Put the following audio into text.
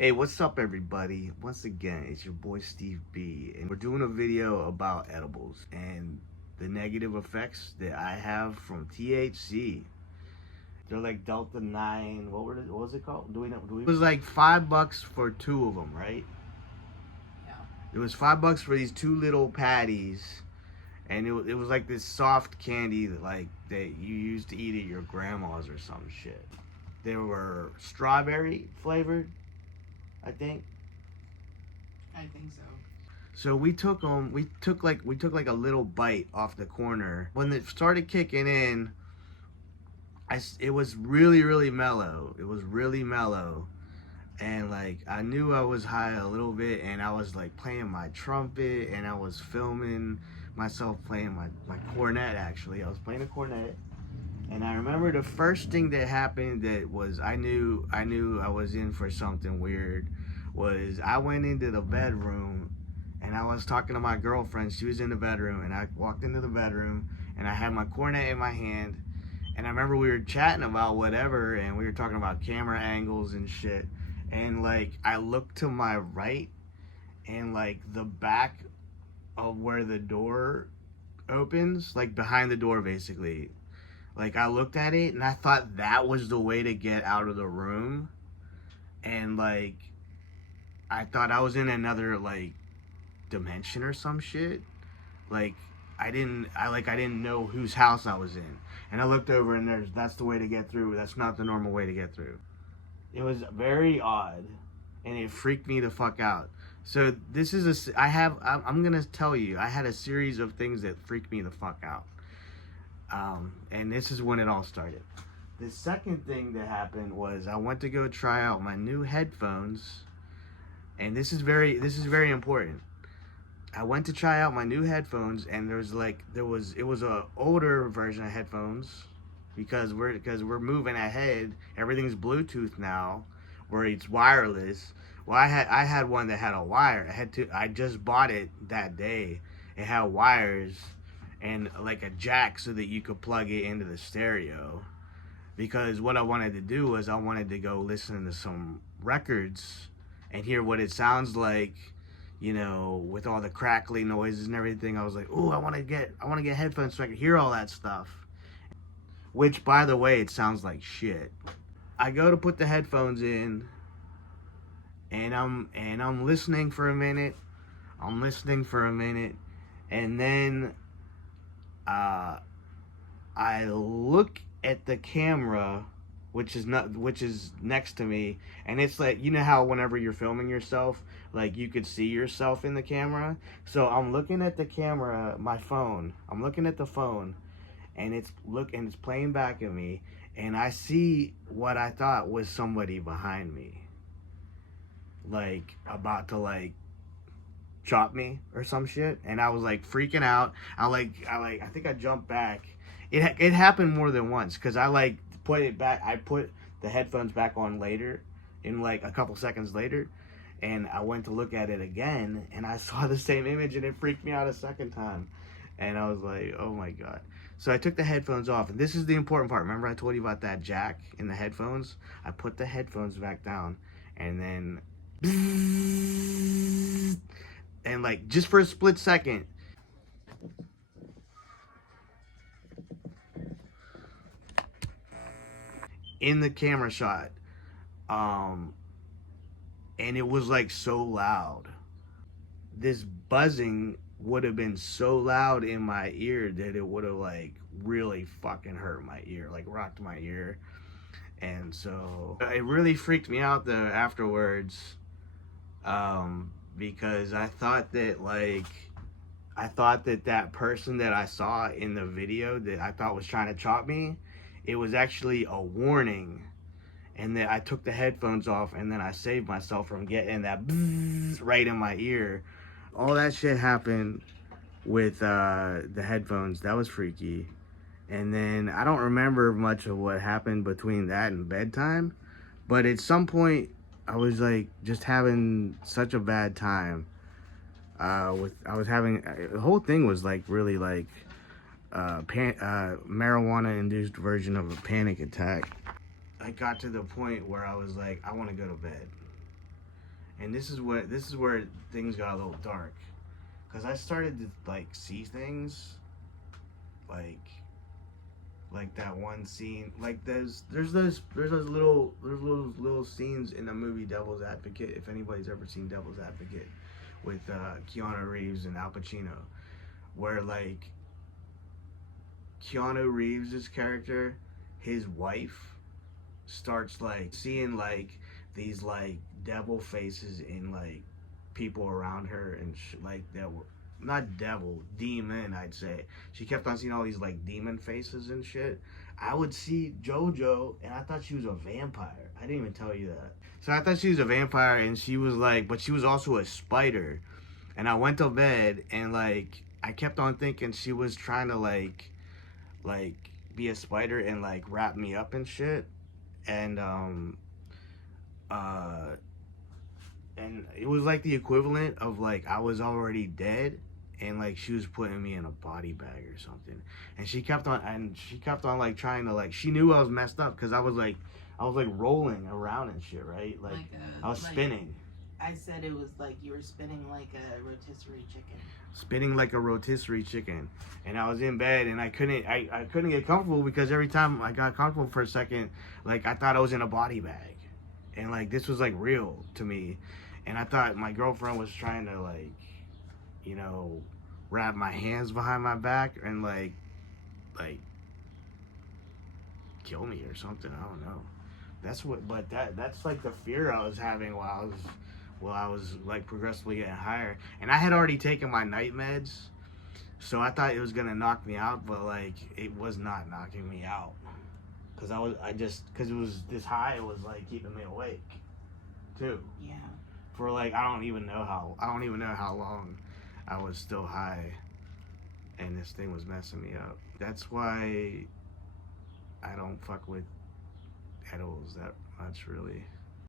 Hey, what's up, everybody? Once again, it's your boy Steve B, and we're doing a video about edibles and the negative effects that I have from THC. They're like Delta 9. What was it called? It was like $5 for two of them, right? Yeah. It was $5 for these two little patties, and it was like this soft candy that you used to eat at your grandma's or some shit. They were strawberry flavored, I think. I think so. So we took them. We took like a little bite off the corner. When it started kicking in, it was really mellow. It was really mellow, and like I knew I was high a little bit, and I was like playing my trumpet, and I was filming myself playing my cornet. Actually, I was playing a cornet, and I remember the first thing that happened that was I knew I was in for something weird. Was I went into the bedroom and I was talking to my girlfriend. She was in the bedroom, and I walked into the bedroom and I had my cornet in my hand. And I remember we were chatting about whatever, and we were talking about camera angles and shit. And like I looked to my right, and like the back of where the door opens, like behind the door basically. Like I looked at it and I thought that was the way to get out of the room. And like I thought I was in another like dimension or some shit. Like I didn't know whose house I was in. And I looked over, and that's the way to get through. That's not the normal way to get through. It was very odd, and it freaked me the fuck out. So this is I'm gonna tell you, I had a series of things that freaked me the fuck out. And this is when it all started. The second thing that happened was I went to go try out my new headphones, and this is very important. I went to try out my new headphones, and it was a older version of headphones because we're moving ahead. Everything's Bluetooth now, where it's wireless. Well, I had one that had a wire. I just bought it that day. It had wires and like a jack so that you could plug it into the stereo. Because what I wanted to do was I wanted to go listen to some records and hear what it sounds like, you know, with all the crackly noises and everything. I was like, "Oh, I want to get headphones so I can hear all that stuff." Which, by the way, it sounds like shit. I go to put the headphones in, and I'm listening for a minute. I'm listening for a minute, and then I look at the camera, which is next to me, and it's like, you know how whenever you're filming yourself, like you could see yourself in the camera. So I'm looking at the camera, my phone. I'm looking at the phone, and it's playing back at me, and I see what I thought was somebody behind me, like about to like chop me or some shit. And I was like freaking out. I think I jumped back. It happened more than once because I like put it back. I put the headphones back on later, in like a couple seconds later, and I went to look at it again, and I saw the same image, and it freaked me out a second time. And I was like, oh my god. So I took the headphones off, and this is the important part. Remember I told you about that jack in the headphones? I put the headphones back down, and then and like just for a split second, in the camera shot, um and it was like so loud. This buzzing would have been so loud in my ear that it would have like really fucking hurt my ear, like rocked my ear. And so it really freaked me out though afterwards, because I thought that that person that I saw in the video that I thought was trying to chop me, it was actually a warning. And then I took the headphones off, and then I saved myself from getting that bzzz right in my ear. All that shit happened with the headphones. That was freaky. And then I don't remember much of what happened between that and bedtime. But at some point, I was like just having such a bad time. I was having the whole thing was like really like marijuana induced version of a panic attack. I got to the point where I was like, I want to go to bed. And this is where things got a little dark, cause I started to like see things, like that one scene, like there's those little scenes in the movie Devil's Advocate. If anybody's ever seen Devil's Advocate, with Keanu Reeves and Al Pacino, where like Keanu Reeves' character, his wife, starts like seeing like these like devil faces in like people around her and like that were not devil, demon, I'd say. She kept on seeing all these like demon faces and shit. I would see JoJo and I thought she was a vampire. I didn't even tell you that. So I thought she was a vampire and she was like, but she was also a spider. And I went to bed and like I kept on thinking she was trying to like be a spider and like wrap me up and shit. And and it was like the equivalent of like I was already dead and like she was putting me in a body bag or something. And she kept on like trying to like, she knew I was messed up because I was like rolling around and shit, right? Like I was spinning. I said it was like you were spinning like a rotisserie chicken. Spinning like a rotisserie chicken. And I was in bed and I couldn't get comfortable because every time I got comfortable for a second, like I thought I was in a body bag. And like this was like real to me. And I thought my girlfriend was trying to like, you know, wrap my hands behind my back and like kill me or something. I don't know. That's like the fear I was having while I was like progressively getting higher. And I had already taken my night meds, so I thought it was gonna knock me out, but like it was not knocking me out. Cause it was this high, it was like keeping me awake, too. Yeah. For like I don't even know how long I was still high, and this thing was messing me up. That's why I don't fuck with edibles that much, really.